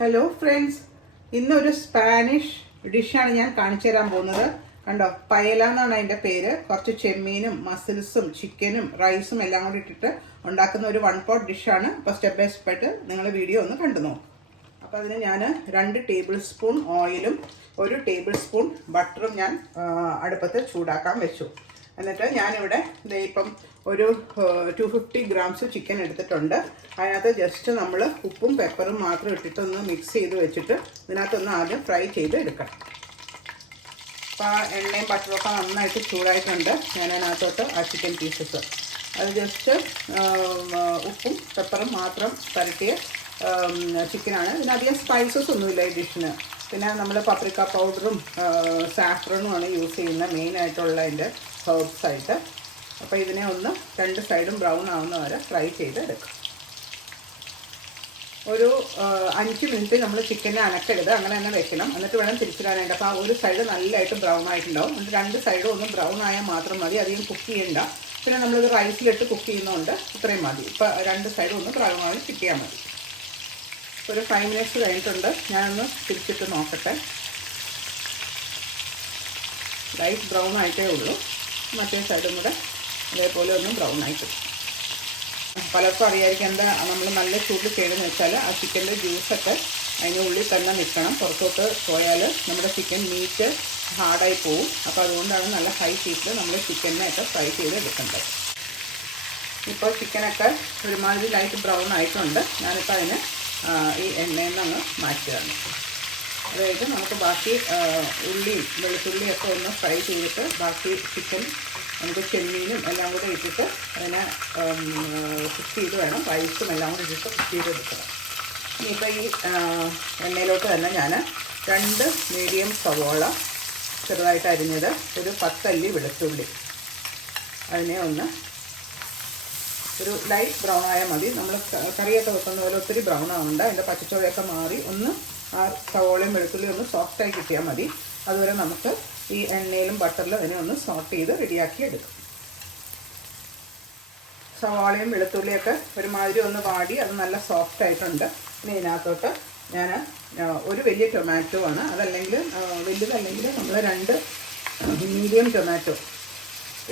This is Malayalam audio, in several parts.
ഹലോ ഫ്രണ്ട്സ്, ഇന്നൊരു സ്പാനിഷ് ഡിഷാണ് ഞാൻ കാണിച്ചു തരാൻ പോകുന്നത്. കണ്ടോ, പയല എന്നാണ് അതിൻ്റെ പേര്. കുറച്ച് ചെമ്മീനും മസിൽസും ചിക്കനും റൈസും എല്ലാം കൂടി ഇട്ടിട്ട് ഉണ്ടാക്കുന്ന ഒരു വൺ പോട്ട് ഡിഷാണ്. അപ്പോൾ സ്റ്റെപ്പ് ബൈ സ്റ്റെപ്പായിട്ട് നിങ്ങൾ വീഡിയോ ഒന്ന് കണ്ടു നോക്കും. അപ്പോൾ അതിന് ഞാൻ 2 ടേബിൾ സ്പൂൺ ഓയിലും 1 ടേബിൾ സ്പൂൺ ബട്ടറും ഞാൻ അടുപ്പത്ത് ചൂടാക്കാൻ വെച്ചു. എന്നിട്ട് ഞാനിവിടെ ഇപ്പം ഒരു 250 ഗ്രാംസ് ചിക്കൻ എടുത്തിട്ടുണ്ട്. അതിനകത്ത് ജസ്റ്റ് നമ്മൾ ഉപ്പും പെപ്പറും മാത്രം ഇട്ടിട്ടൊന്ന് മിക്സ് ചെയ്ത് വെച്ചിട്ട് ഇതിനകത്തൊന്ന് ആദ്യം ഫ്രൈ ചെയ്ത് എടുക്കണം. അപ്പോൾ ആ എണ്ണയും ബട്ടറൊക്കെ നന്നായിട്ട് ചൂടായിട്ടുണ്ട്. ഞാൻ അതിനകത്തോട്ട് ആ ചിക്കൻ പീസസ് അത് ജസ്റ്റ് ഉപ്പും പെപ്പറും മാത്രം പരട്ടിയ ചിക്കനാണ്. ഇതിനധികം സ്പൈസസ് ഒന്നുമില്ല ഈ ഡിഷിന്. പിന്നെ നമ്മൾ പാപ്രിക്ക പൗഡറും സാഫ്രനും ആണ് യൂസ് ചെയ്യുന്ന മെയിനായിട്ടുള്ള അതിൻ്റെ ഹെർബ്സായിട്ട്. അപ്പോൾ ഇതിനെ ഒന്ന് 2 സൈഡും ബ്രൗൺ ആവുന്ന വരെ ഫ്രൈ ചെയ്ത് എടുക്കാം. ഒരു 5 മിനിറ്റ് നമ്മൾ ചിക്കനെ അനക്കരുത്, അങ്ങനെ തന്നെ വെക്കണം. എന്നിട്ട് വേണം തിരിച്ചിടാനായിട്ട്. അപ്പോൾ ആ ഒരു സൈഡ് നല്ലതായിട്ട് ബ്രൗൺ ആയിട്ടുണ്ടാവും. എന്നിട്ട് 2 സൈഡും ഒന്ന് ബ്രൗൺ ആയാൽ മാത്രം മതി, അധികം കുക്ക് ചെയ്യണ്ട. പിന്നെ നമ്മളിത് റൈസിലിട്ട് കുക്ക് ചെയ്യുന്നതുകൊണ്ട് ഇത്രയും മതി. ഇപ്പോൾ 2 സൈഡും ഒന്ന് ബ്രൗൺ ആയി കിട്ടിയാൽ മതി. ഒരു 5 മിനിറ്റ്സ് കഴിഞ്ഞിട്ടുണ്ട്. ഞാനൊന്ന് തിരിച്ചിട്ട് നോക്കട്ടെ. ലൈറ്റ് ബ്രൗൺ ആയിട്ടേ ഉള്ളൂ. മറ്റേ സൈഡും കൂടെ അതേപോലെ ഒന്ന് ബ്രൗൺ ആയിട്ട്. പലർക്കും അറിയായിരിക്കും എന്താ നമ്മൾ നല്ല ചൂട് ചെയ്യണമെന്ന് വെച്ചാൽ ആ ചിക്കൻ്റെ ജ്യൂസൊക്കെ അതിൻ്റെ ഉള്ളിൽ തന്നെ നിൽക്കണം. പുറത്തോട്ട് പോയാൽ നമ്മുടെ ചിക്കൻ മീറ്റ് ഹാർഡായി പോവും. അപ്പോൾ അതുകൊണ്ടാണ് നല്ല ഹൈ ഹീറ്റിൽ നമ്മൾ ചിക്കനൊക്കെ ഫ്രൈ ചെയ്ത് എടുക്കേണ്ടത്. ഇപ്പോൾ ചിക്കനൊക്കെ ഒരുമാതിരി ലൈറ്റ് ബ്രൗൺ ആയിട്ടുണ്ട്. ഞാനിപ്പോൾ അതിന് ഈ എണ്ണയിൽ നിന്ന് മാറ്റുകയാണ്. അതായത് നമുക്ക് ബാക്കി ഉള്ളിയും വെളുത്തുള്ളിയൊക്കെ ഒന്ന് ഫ്രൈ ചെയ്തിട്ട് ബാക്കി ചിക്കൻ നമുക്ക് ചെമ്മീനും എല്ലാം കൂടെ ഇട്ടിട്ട് അതിനെ കുക്ക് ചെയ്ത് വേണം റൈസും എല്ലാം കൂടി ഇട്ടിട്ട് കുക്ക് ചെയ്തെടുക്കണം. ഇനിയിപ്പോൾ ഈ എണ്ണയിലോട്ട് തന്നെ ഞാൻ 2 മീഡിയം സവോള ചെറുതായിട്ട് അരിഞ്ഞത്, ഒരു 10 അല്ലി വെളുത്തുള്ളി, അതിനെ ഒന്ന് ഒരു ലൈറ്റ് ബ്രൗൺ ആയാൽ മതി. നമ്മൾ കറിയൊക്കെ വെക്കുന്ന പോലെ ഒത്തിരി ബ്രൗൺ ആവണ്ട. അതിൻ്റെ പച്ചച്ചോളയൊക്കെ മാറി ഒന്ന് ആ സവോളയും വെളുത്തുള്ളിയും ഒന്ന് സോഫ്റ്റായി കിട്ടിയാൽ മതി. അതുവരെ നമുക്ക് ഈ എണ്ണയിലും ബട്ടറിലും അതിനെ ഒന്ന് സോട്ട് ചെയ്ത് റെഡിയാക്കി എടുക്കും. സവാളയും വെളുത്തുള്ളിയൊക്കെ ഒരുമാതിരി ഒന്ന് വാടി അത് നല്ല സോഫ്റ്റ് ആയിട്ടുണ്ട്. ഇനി ഇതിനകത്തോട്ട് ഞാൻ ഒരു വലിയ ടൊമാറ്റോ ആണ്, അതല്ലെങ്കിൽ വലുതല്ലെങ്കിൽ നമ്മൾ 2 മീഡിയം ടൊമാറ്റോ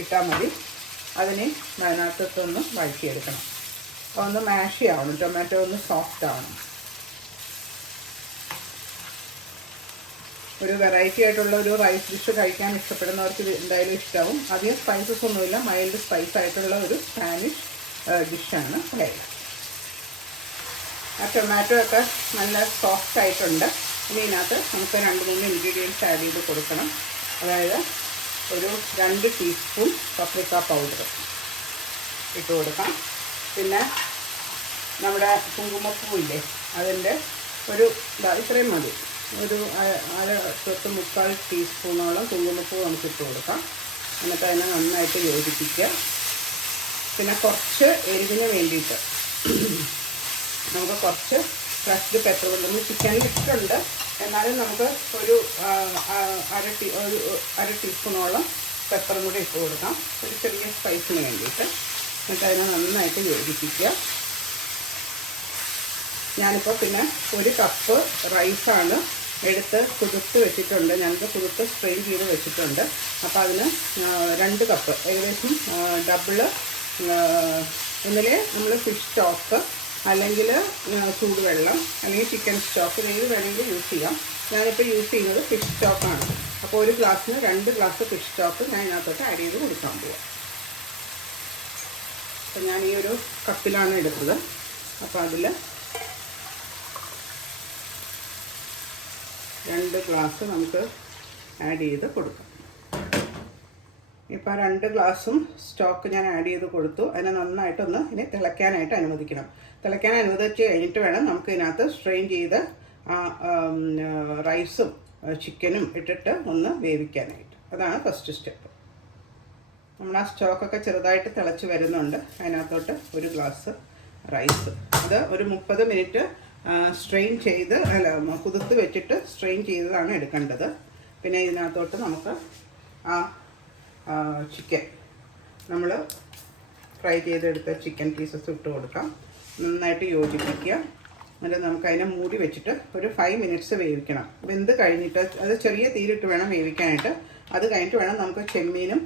ഇട്ടാൽ മതി. അതിനെ അതിനകത്തൊന്ന് വഴറ്റിയെടുക്കണം. അപ്പോൾ ഒന്ന് മാഷ് ചെയ്യണം, ടൊമാറ്റോ ഒന്ന് സോഫ്റ്റ് ആവണം. ഒരു വെറൈറ്റി ആയിട്ടുള്ള ഒരു റൈസ് ഡിഷ് കഴിക്കാൻ ഇഷ്ടപ്പെടുന്നവർക്ക് ഇത് എന്തായാലും ഇഷ്ടമാവും. അധികം സ്പൈസസ് ഒന്നുമില്ല, മൈൽഡ് സ്പൈസ് ആയിട്ടുള്ള ഒരു സ്പാനിഷ് ഡിഷാണ് പാella. ആ ടൊമാറ്റോ ഒക്കെ നല്ല സോഫ്റ്റ് ആയിട്ടുണ്ട്. ഇനി ഇതിനകത്ത് നമുക്ക് 2-3 ഇൻഗ്രീഡിയൻസ് ആഡ് ചെയ്ത് കൊടുക്കണം. അതായത് ഒരു 2 ടീസ്പൂൺ പാപ്രിക്ക പൗഡർ ഇട്ട് കൊടുക്കാം. പിന്നെ നമ്മുടെ കുങ്കുമപ്പൂവില്ലേ, അതിൻ്റെ ഒരു ഇത്രയും മതി. ഒരു 1/4 ടീസ്പൂണോളം കുങ്കുമപ്പൂ നമുക്ക് ഇട്ട് കൊടുക്കാം. എന്നിട്ട് അതിനെ നന്നായിട്ട് യോജിപ്പിക്കുക. പിന്നെ കുറച്ച് എരിവിന് വേണ്ടിയിട്ട് നമുക്ക് കുറച്ച് ഫ്രഷ് പെപ്പർ കൊണ്ട് ചിക്കനിൽ ഇട്ടിട്ടുണ്ട്. എന്നാലും നമുക്ക് ഒരു 1/2 ടീസ്പൂണോളം പെപ്പറും കൂടി ഇട്ട് കൊടുക്കാം, ഒരു ചെറിയ സ്പൈസിന് വേണ്ടിയിട്ട്. എന്നിട്ട് അതിനെ നന്നായിട്ട് യോജിപ്പിക്കുക. ഞാനിപ്പോൾ പിന്നെ 1 കപ്പ് റൈസാണ് എടുത്ത് കുതിർത്ത് വെച്ചിട്ടുണ്ട്. ഞങ്ങൾക്ക് കുതിർത്ത് സ്ട്രെയിൻ ചെയ്ത് വെച്ചിട്ടുണ്ട്. അപ്പോൾ അതിന് 2 കപ്പ്, ഏകദേശം ഡബിള്. ഒന്നിൽ നമ്മൾ ഫിഷ് സ്റ്റോക്ക്, അല്ലെങ്കിൽ ചൂടുവെള്ളം, അല്ലെങ്കിൽ ചിക്കൻ സ്റ്റോക്ക്, ഏത് വേണമെങ്കിലും യൂസ് ചെയ്യാം. ഞാനിപ്പോൾ യൂസ് ചെയ്യുന്നത് ഫിഷ് സ്റ്റോക്കാണ്. അപ്പോൾ 1 ഗ്ലാസ്സിന് 2 ഗ്ലാസ് ഫിഷ് സ്റ്റോക്ക് ഞാൻ ഇതിനകത്തോട്ട് ആഡ് ചെയ്ത് കൊടുക്കാൻ പോവാം. അപ്പോൾ ഞാൻ ഈ ഒരു കപ്പിലാണ് എടുത്തത്. അപ്പോൾ അതിൽ 2 ഗ്ലാസ് നമുക്ക് ആഡ് ചെയ്ത് കൊടുക്കാം. ഇപ്പോൾ 2 ഗ്ലാസും സ്റ്റോക്ക് ഞാൻ ആഡ് ചെയ്ത് കൊടുത്തു. അതിനെ നന്നായിട്ടൊന്ന് ഇനി തിളയ്ക്കാനായിട്ട് അനുവദിക്കണം. തിളയ്ക്കാൻ അനുവദിച്ച് കഴിഞ്ഞിട്ട് വേണം നമുക്ക് ഇതിനകത്ത് സ്ട്രെയിൻ ചെയ്ത് റൈസും ചിക്കനും ഇട്ടിട്ട് ഒന്ന് വേവിക്കാനായിട്ട്. അതാണ് ഫസ്റ്റ് സ്റ്റെപ്പ്. നമ്മൾ ആ സ്റ്റോക്കൊക്കെ ചെറുതായിട്ട് തിളച്ച് വരുന്നുണ്ട്. അതിനകത്തോട്ട് 1 ഗ്ലാസ് റൈസ്, അത് ഒരു 30 മിനിറ്റ് സ്ട്രെയിൻ ചെയ്ത് കുതിർത്ത് വെച്ചിട്ട് സ്ട്രെയിൻ ചെയ്തതാണ് എടുക്കേണ്ടത്. പിന്നെ ഇതിനകത്തോട്ട് നമുക്ക് ആ ചിക്കൻ, നമ്മൾ ഫ്രൈ ചെയ്തെടുത്ത ചിക്കൻ പീസസ് ഇട്ട് കൊടുക്കാം. നന്നായിട്ട് യോജിപ്പിക്കുക. എന്നിട്ട് നമുക്കതിനെ മൂടി വെച്ചിട്ട് ഒരു 5 മിനിറ്റ്സ് വേവിക്കണം. വെന്ത് കഴിഞ്ഞിട്ട് അത് ചെറിയ തീയിലിട്ട് വേണം വേവിക്കാനായിട്ട്. അത് കഴിഞ്ഞിട്ട് വേണം നമുക്ക് ചെമ്മീനും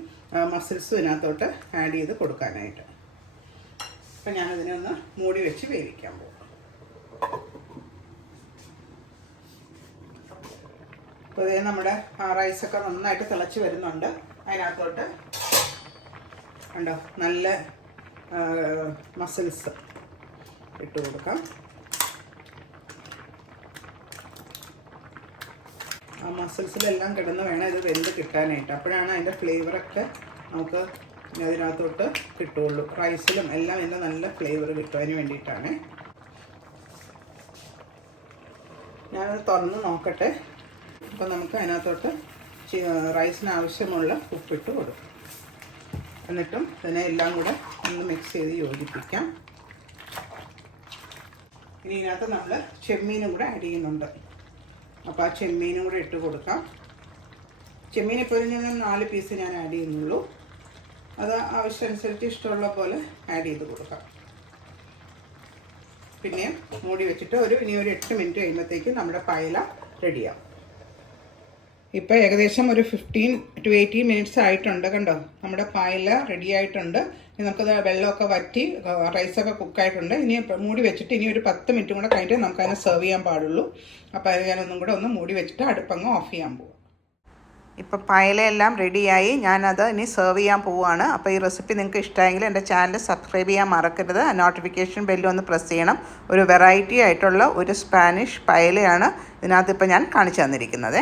മസിൽസും ഇതിനകത്തോട്ട് ആഡ് ചെയ്ത് കൊടുക്കാനായിട്ട്. അപ്പം ഞാനതിനെ ഒന്ന് മൂടി വെച്ച് വേവിക്കാൻ പോകും. അപ്പോൾ ഇതേ നമ്മുടെ റൈസൊക്കെ നന്നായിട്ട് തിളച്ച് വരുന്നുണ്ട്. അതിനകത്തോട്ട് ഉണ്ടോ നല്ല മസിൽസ് ഇട്ട് കൊടുക്കാം. ആ മസിൽസിലെല്ലാം കിടന്ന് വേണം ഇത് വെന്ത് കിട്ടാനായിട്ട്. അപ്പോഴാണ് അതിൻ്റെ ഫ്ലേവറൊക്കെ നമുക്ക് അതിനകത്തോട്ട് കിട്ടുള്ളൂ. റൈസിലും എല്ലാം ഇതിൻ്റെ നല്ല ഫ്ലേവർ കിട്ടും. അതിന് വേണ്ടിയിട്ടാണ്. ഞാനത് തുറന്ന് നോക്കട്ടെ. അപ്പോൾ നമുക്ക് അതിനകത്തോട്ട് റൈസിന് ആവശ്യമുള്ള ഉപ്പിട്ട് കൊടുക്കും. എന്നിട്ടും ഇതിനെ എല്ലാം കൂടെ ഒന്ന് മിക്സ് ചെയ്ത് യോജിപ്പിക്കാം. ഇനി ഇതിനകത്ത് നമ്മൾ ചെമ്മീനും കൂടെ ആഡ് ചെയ്യുന്നുണ്ട്. അപ്പോൾ ആ ചെമ്മീനും കൂടെ ഇട്ട് കൊടുക്കാം. ചെമ്മീൻ ഇപ്പോൾ ഞാൻ 4 പീസ് ഞാൻ ആഡ് ചെയ്യുന്നുള്ളൂ. അത് ആവശ്യമനുസരിച്ച് ഇഷ്ടമുള്ള പോലെ ആഡ് ചെയ്ത് കൊടുക്കാം. പിന്നെ മൂടി വെച്ചിട്ട് ഇനി ഒരു 8 മിനിറ്റ് കഴിയുമ്പോഴത്തേക്ക് നമ്മുടെ പായല റെഡിയാവും. ഇപ്പോൾ ഏകദേശം ഒരു 15 to 18 മിനിറ്റ്സ് ആയിട്ടുണ്ട്. കണ്ടോ, നമ്മുടെ പായല റെഡി ആയിട്ടുണ്ട്. ഇനി നമുക്കത് വെള്ളമൊക്കെ വറ്റി റൈസൊക്കെ കുക്കായിട്ടുണ്ട്. ഇനി മൂടി വെച്ചിട്ട് ഇനി ഒരു 10 മിനിറ്റും കൂടെ കഴിഞ്ഞിട്ട് നമുക്കതിനെ സെർവ് ചെയ്യാൻ പാടുള്ളൂ. അപ്പോൾ അത് ഞാനൊന്നും കൂടെ ഒന്ന് മൂടി വെച്ചിട്ട് അടുപ്പങ്ങ് ഓഫ് ചെയ്യാൻ പോകും. ഇപ്പോൾ പായലയെല്ലാം റെഡിയായി. ഞാനത് ഇനി സെർവ് ചെയ്യാൻ പോവുകയാണ്. അപ്പോൾ ഈ റെസിപ്പി നിങ്ങൾക്ക് ഇഷ്ടമായെങ്കിൽ എൻ്റെ ചാനൽ സബ്സ്ക്രൈബ് ചെയ്യാൻ മറക്കരുത്. നോട്ടിഫിക്കേഷൻ ബെല്ലും ഒന്ന് പ്രസ് ചെയ്യണം. ഒരു വെറൈറ്റി ആയിട്ടുള്ള ഒരു സ്പാനിഷ് പായലയാണ് ഇതിനകത്ത് ഇപ്പോൾ ഞാൻ കാണിച്ചു തന്നിരിക്കുന്നത്.